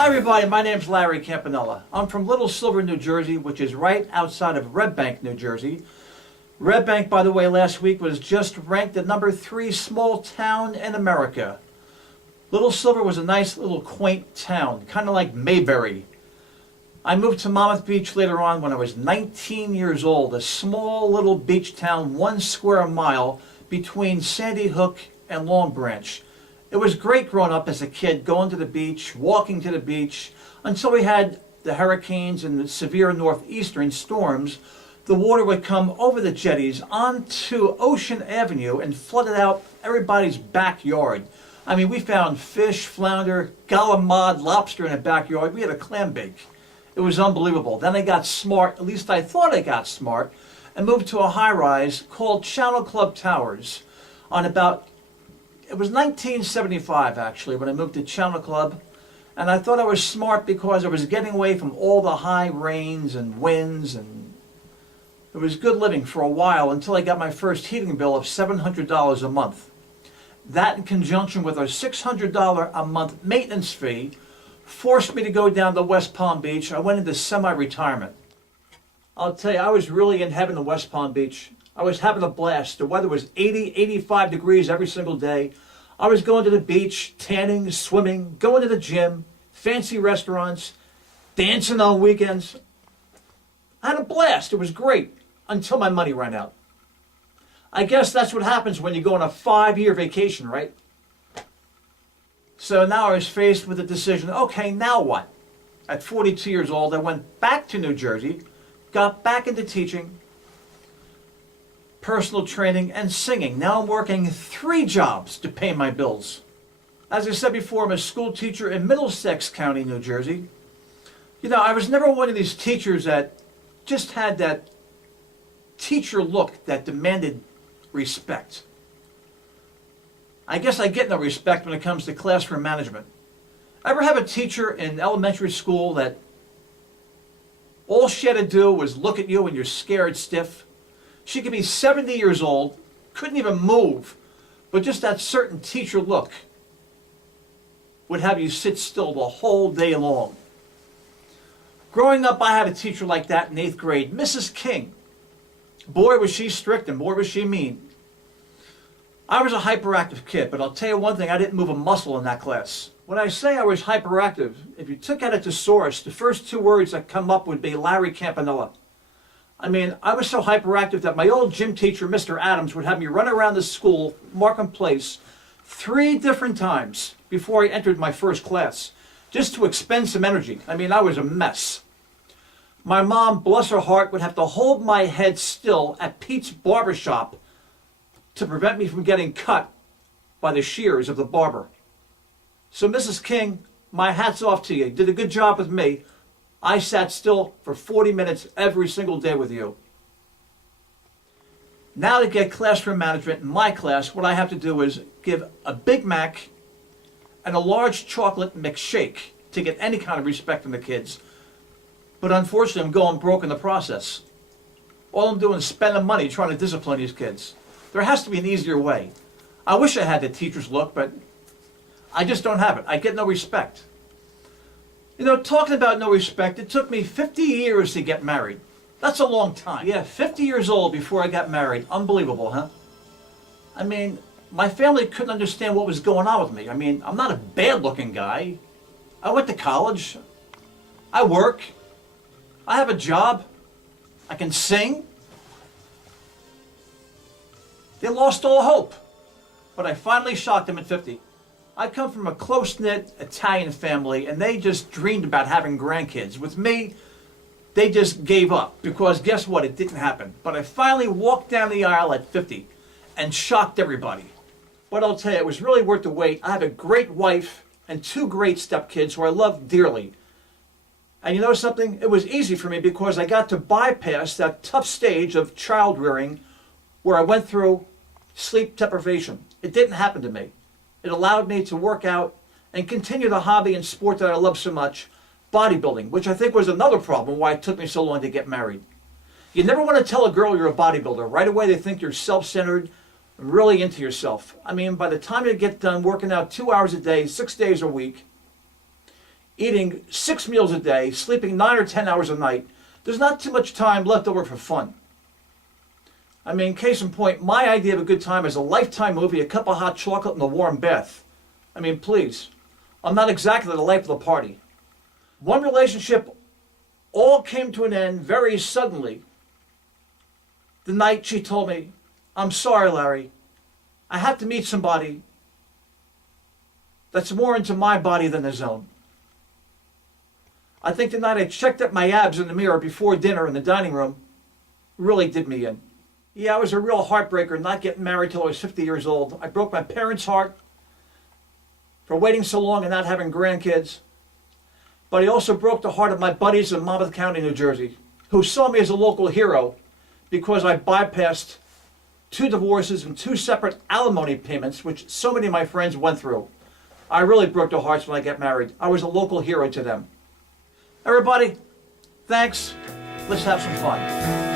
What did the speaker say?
Hi everybody, my name's Larry Campanella. I'm from Little Silver, New Jersey, which is right outside of Red Bank, New Jersey. Red Bank, by the way, last week was just ranked the #3 small town in America. Little Silver was a nice little quaint town, kind of like Mayberry. I moved to Monmouth Beach later on when I was 19 years old, a small little beach town 1 square mile between Sandy Hook and Long Branch. It was great growing up as a kid, going to the beach, walking to the beach, until we had the hurricanes and the severe northeastern storms. The water would come over the jetties onto Ocean Avenue and flooded out everybody's backyard. I mean, we found fish, flounder, galamod, lobster in the backyard. We had a clam bake. It was unbelievable. Then I got smart, at least I thought I got smart, and moved to a high-rise called Channel Club Towers on it was 1975 actually when I moved to Channel Club, and I thought I was smart because I was getting away from all the high rains and winds, and it was good living for a while until I got my first heating bill of $700 a month. That, in conjunction with a $600 a month maintenance fee, forced me to go down to West Palm Beach. I went into semi-retirement. I'll tell you, I was really in heaven in West Palm Beach. I was having a blast. The weather was 80, 85 degrees every single day. I was going to the beach, tanning, swimming, going to the gym, fancy restaurants, dancing on weekends. I had a blast. It was great until my money ran out. I guess that's what happens when you go on a 5-year vacation, right? So now I was faced with a decision. Okay, now what? At 42 years old, I went back to New Jersey, got back into teaching, personal training, and singing. Now I'm working 3 jobs to pay my bills. As I said before, I'm a school teacher in Middlesex County, New Jersey. You know, I was never one of these teachers that just had that teacher look that demanded respect. I guess I get no respect when it comes to classroom management. Ever have a teacher in elementary school that all she had to do was look at you and you're scared stiff? She could be 70 years old, couldn't even move, but just that certain teacher look would have you sit still the whole day long. Growing up, I had a teacher like that in 8th grade, Mrs. King. Boy, was she strict and boy, was she mean. I was a hyperactive kid, but I'll tell you one thing, I didn't move a muscle in that class. When I say I was hyperactive, if you took at it to source, the first 2 words that come up would be Larry Campanella. I mean, I was so hyperactive that my old gym teacher, Mr. Adams, would have me run around the school, Markham Place, 3 different times before I entered my first class, just to expend some energy. I mean, I was a mess. My mom, bless her heart, would have to hold my head still at Pete's barbershop to prevent me from getting cut by the shears of the barber. So Mrs. King, my hat's off to you. You did a good job with me. I sat still for 40 minutes every single day with you. Now to get classroom management in my class, what I have to do is give a Big Mac and a large chocolate milkshake to get any kind of respect from the kids. But unfortunately, I'm going broke in the process. All I'm doing is spending money trying to discipline these kids. There has to be an easier way. I wish I had the teacher's look, but I just don't have it. I get no respect. You know, talking about no respect, it took me 50 years to get married. That's a long time. Yeah, 50 years old before I got married. Unbelievable, huh? I mean, my family couldn't understand what was going on with me. I mean, I'm not a bad-looking guy. I went to college. I work. I have a job. I can sing. They lost all hope. But I finally shocked them at 50. I come from a close-knit Italian family, and they just dreamed about having grandkids. With me, they just gave up, because guess what? It didn't happen. But I finally walked down the aisle at 50 and shocked everybody. But I'll tell you, it was really worth the wait. I have a great wife and 2 great stepkids who I love dearly. And you know something? It was easy for me because I got to bypass that tough stage of child rearing where I went through sleep deprivation. It didn't happen to me. It allowed me to work out and continue the hobby and sport that I love so much, bodybuilding, which I think was another problem why it took me so long to get married. You never want to tell a girl you're a bodybuilder. Right away they think you're self-centered, really into yourself. I mean, by the time you get done working out 2 hours a day, 6 days a week, eating 6 meals a day, sleeping 9 or 10 hours a night, there's not too much time left over for fun. I mean, case in point, my idea of a good time is a Lifetime movie, a cup of hot chocolate, and a warm bath. I mean, please, I'm not exactly the life of the party. One relationship all came to an end very suddenly the night she told me, "I'm sorry, Larry, I have to meet somebody that's more into my body than his own." I think the night I checked up my abs in the mirror before dinner in the dining room really did me in. Yeah, it was a real heartbreaker not getting married till I was 50 years old. I broke my parents' heart for waiting so long and not having grandkids. But I also broke the heart of my buddies in Monmouth County, New Jersey, who saw me as a local hero because I bypassed 2 divorces and 2 separate alimony payments, which so many of my friends went through. I really broke their hearts when I got married. I was a local hero to them. Everybody, thanks. Let's have some fun.